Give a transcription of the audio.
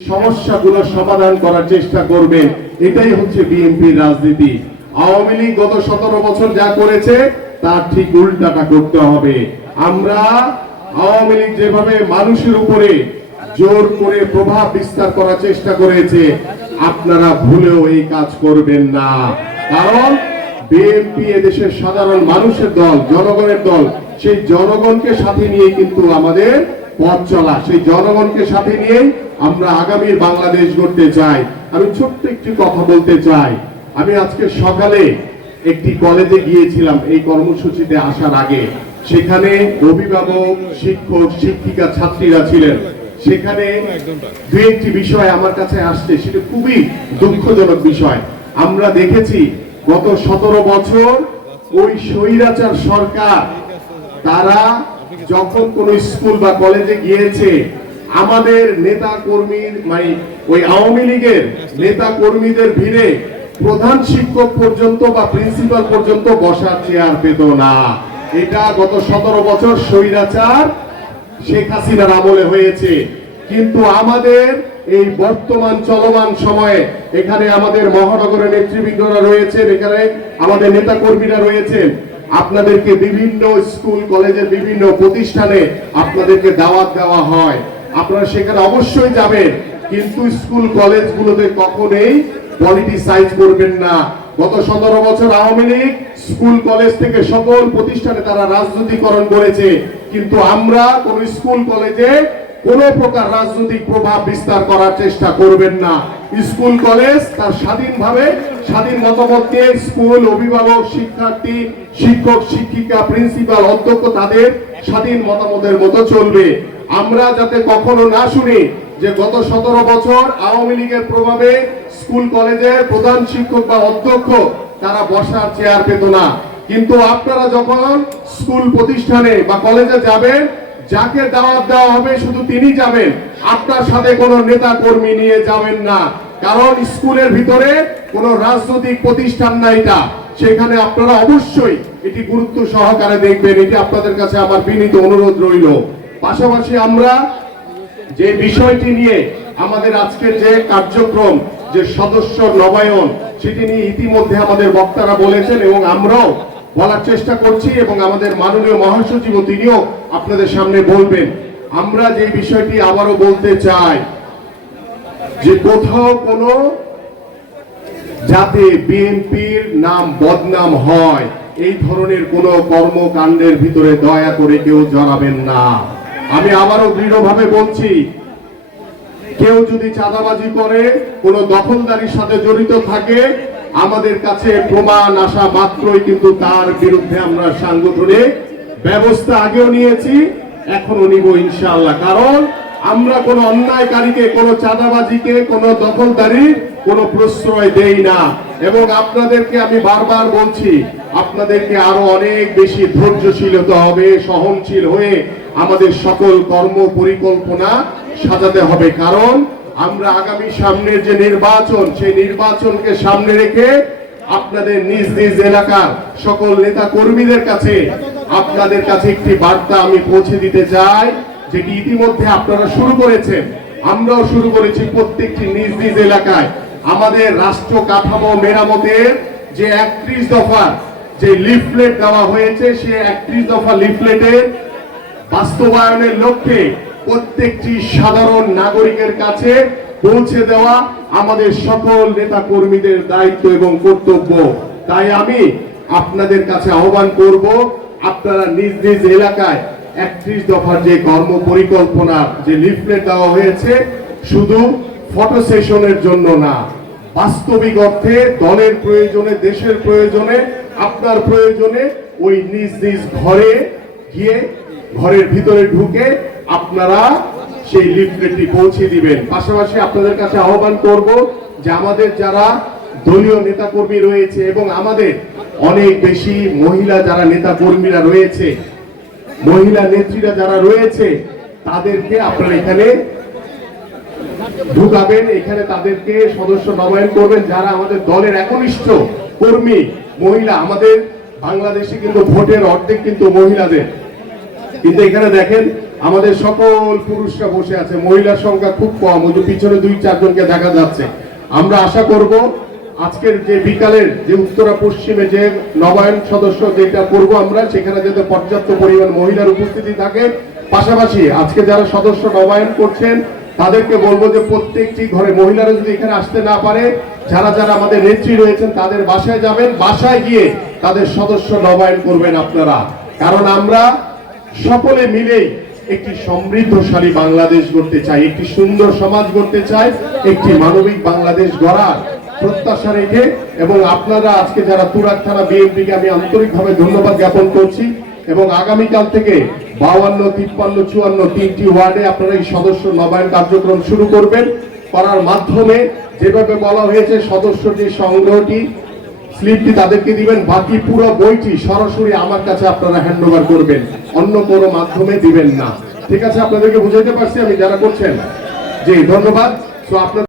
সমস্যাগুলো সমাধান করার চেষ্টা করবেন, এটাই হচ্ছে বিএনপির রাজনীতি। আওয়ামী লীগ গত 17 বছর যা করেছে তার ঠিক উল্টাটা করতে হবে। আমরা আওয়ামী লীগ যেভাবে মানুষের উপরে জোর করে প্রভাব বিস্তার করার চেষ্টা করেছে, আপনারা ভুলেও এই কাজ করবেন না। কারণ বিএনপি এদেশের সাধারণ মানুষের দল, জনগণের দল। সেই জনগণকে সাথে নিয়ে কিন্তু আমাদের পথ চলা, সেই জনগণকে সাথে নিয়ে আমরা আগামীর বাংলাদেশ গড়তে চাই। আমি ছোট্ট একটি কথা বলতে চাই। আমি আজকে সকালে একটি কলেজে গিয়েছিলাম এই কর্মসূচিতে আসার আগে। সেখানে অভিভাবক, শিক্ষক, শিক্ষিকা, ছাত্রীরা ছিলেন। সেখানে দু একটি বিষয় আমার কাছে আসছে, সেটা খুবই দুঃখজনক বিষয়। আমরা দেখেছি গত 17 বছর ওই স্বৈরাচার সরকার, তারা যখন কোন স্কুল বা কলেজে গিয়েছে, আমাদের নেতা কর্মীর মানে ওই আওয়ামী লীগের নেতা কর্মীদের ভিড়ে প্রধান শিক্ষক পর্যন্ত বা প্রিন্সিপাল পর্যন্ত বসার চেয়ার পেত না। এটা গত 17 বছর স্বৈরাচার শেখ হাসিনার আমলে হয়েছে। কিন্তু আমাদের এই বর্তমান চলমান সময়ে এখানে আমাদের মহানগরের নেতৃবৃন্দরা রয়েছেন, এখানে আমাদের নেতা কর্মীরা রয়েছেন। আপনাদেরকে বিভিন্ন স্কুল কলেজের বিভিন্ন প্রতিষ্ঠানে আপনাদেরকে দাওয়াত দেওয়া হয়, আপনারা সেখানে অবশ্যই যাবেন। কিন্তু স্কুল কলেজগুলোতে কখনোই পলিটিসাইজ করবেন না। গত 17 বছর আওয়ামী লীগ স্কুল কলেজ থেকে সকল প্রতিষ্ঠানে তারা রাজনীতিকরণ করেছে। কিন্তু আমরা কোন স্কুল কলেজে কোন প্রকার রাজনৈতিক প্রভাব বিস্তার করার চেষ্টা করবেন না। স্কুল কলেজ তার স্বাধীনভাবে স্বাধীন মতামত নিয়ে স্কুল, অভিভাবক, শিক্ষার্থী, শিক্ষক, শিক্ষিকা, প্রিন্সিপাল, অধ্যক্ষ তাদের স্বাধীন মতামতের মতো চলবে। আমরা যাতে কখনো না শুনি যে গত 17 বছর আওয়ামী লীগের প্রভাবে স্কুল কলেজের প্রধান শিক্ষক বা অধ্যক্ষ তারা বসার চেয়ার পেত না। কিন্তু আপনারা যখন স্কুল প্রতিষ্ঠানে বা কলেজে যাবেন, যাকে দাওয়াত দেওয়া হবে শুধু তিনি যাবেন, আপনার সাথে কোনো নেতা কর্মী নিয়ে যাবেন না। কারণ স্কুলের ভিতরে কোনো রাজনৈতিক প্রতিষ্ঠান না এটা। সেখানে আপনারা অবশ্যই এটি গুরুত্ব সহকারে দেখবেন, এটি আপনাদের কাছে আমার বিনীত অনুরোধ রইল। পাশাপাশি আমরা যে বিষয়টি নিয়ে আমাদের আজকের যে কার্যক্রম, যে সদস্য নবায়ন, সেটি নিয়ে ইতিমধ্যে আমাদের বক্তারা বলেছেন এবং আমরাও বলার চেষ্টা করছি এবং আমাদের মাননীয় মহাসচিব তিনিও আপনাদের সামনে বলবেন। আমরা যে বিষয়টি আবারও বলতে চাই যে কোথাও কোনো যাতে বিএনপির নাম বদনাম হয়, এই ধরনের কোনো কর্মকাণ্ডের ভিতরে দয়া করে কেউ জড়াবেন না। আমি আবারও দৃঢ়ভাবে বলছি, কেউ যদি চাঁদাবাজি করে, কোনো দখলদারির সাথে জড়িত থাকে, আমাদের কাছে প্রমাণ আসা মাত্রই কিন্তু তার বিরুদ্ধে আমরা সাংগঠনিক ব্যবস্থা আগেও নিয়েছি, এখনো নিব ইনশাআল্লাহ। কারণ আমরা কোনো অন্যায়কারীকে, কোনো চাঁদাবাজিকে, কোনো দখলদারির কোনো প্রশ্রয় দেই না। এবং আপনাদেরকে আমি বারবার বলছি, আপনাদেরকে আরো অনেক বেশি ধৈর্যশীল হতে হবে, সহনশীল হয়ে আমাদের সকল কর্ম পরিকল্পনা সাজাতে হবে। কারণ আমরা আগামী সামনের যে নির্বাচন, সেই নির্বাচনকে সামনে রেখে আপনাদের নিজ নিজ এলাকার সকল নেতা কর্মীদের কাছে আপনাদের কাছে একটি বার্তা আমি পৌঁছে দিতে চাই, যেটি ইতিমধ্যে আপনারা শুরু করেছেন, আমরাও শুরু করেছি। প্রত্যেকটি নিজ নিজ এলাকায় আমাদের রাষ্ট্র কাঠামো মেরামতের যে 31 দফার যে লিফলেট দেওয়া হয়েছে, সেই 31 দফা লিফলেটের বাস্তবায়নের লক্ষ্যে প্রত্যেকটি সাধারণ নাগরিকের কাছে পৌঁছে দেওয়া আমাদের সকল নেতা কর্মীদের দায়িত্ব এবং কর্তব্য। তাই আমি আপনাদের কাছে আহ্বান করব, আপনারা নিজ নিজ এলাকায় 31 দফার যে কর্ম পরিকল্পনা যে লিফলেট দেওয়া হয়েছে, শুধু ফটো সেশনের জন্য না, বাস্তবিক অর্থে দলের প্রয়োজনে, দেশের প্রয়োজনে, আপনার প্রয়োজনে ওই নিজ নিজ ঘরে গিয়ে ঘরের ভিতরে ঢুকে আপনারা সেই লিফলেটটি পৌঁছে দিবেন। পাশাপাশি আপনাদের কাছে আহ্বান করব যে আমাদের যারা দলীয় নেতা কর্মী রয়েছে এবং আমাদের অনেক বেশি মহিলা যারা নেতা কর্মীরা রয়েছে, মহিলা নেত্রীরা যারা রয়েছে, তাদেরকে আপনারা এখানে ঢুকাবেন, এখানে তাদেরকে সদস্য নবায়ন করবেন যারা আমাদের দলের একনিষ্ঠ কর্মী মহিলা। আমাদের বাংলাদেশে কিন্তু ভোটের অর্ধেক কিন্তু মহিলাদের, কিন্তু এখানে দেখেন আমাদের সকল পুরুষরা বসে আছে, মহিলার সংখ্যা খুব কম, ওই যে পিছনে 2-4 জনকে দেখা যাচ্ছে। আমরা আশা করব আজকের যে বিকালের যে উত্তরা পশ্চিমে যে নবায়ন সদস্য যেটা করব আমরা, সেখানে যাতে পর্যাপ্ত পরিমাণ মহিলার উপস্থিতি থাকে। পাশাপাশি আজকে যারা সদস্য নবায়ন করছেন তাদেরকে বলবো যে প্রত্যেকটি ঘরে মহিলারা যদি এখানে আসতে না পারে, যারা যারা আমাদের নেত্রী রয়েছেন তাদের বাসায় যাবেন, বাসায় গিয়ে তাদের সদস্য নবায়ন করবেন আপনারা। কারণ আমরা সকলে মিলেই একটি সমৃদ্ধশালী বাংলাদেশ গড়তে চাই, একটি সুন্দর সমাজ গড়তে চাই, একটি মানবিক বাংলাদেশ গড়ার প্রত্যাশা রেখে, এবং আপনারা আজকে যারা তুরাগ থানা বিএনপিকে আমি আন্তরিকভাবে ধন্যবাদ জ্ঞাপন করছি। এবং আগামীকাল থেকে 52, 53, 54 তিনটি ওয়ার্ডে আপনারা এই সদস্য নবায়ন কার্যক্রম শুরু করবেন। করার মাধ্যমে যেভাবে বলা হয়েছে সদস্য যে সংগ্রহটি স্লিপটি তাদেরকে দিবেন, বাকি পুরো বইটি সরাসরি আমার কাছে আপনারা হ্যান্ডওভার করবেন, অন্য কোনো মাধ্যমে দিবেন না। ঠিক আছে, আপনাদেরকে বুঝাইতে পারছি আমি যারা করছেন? জি ধন্যবাদ। তো আপনাদের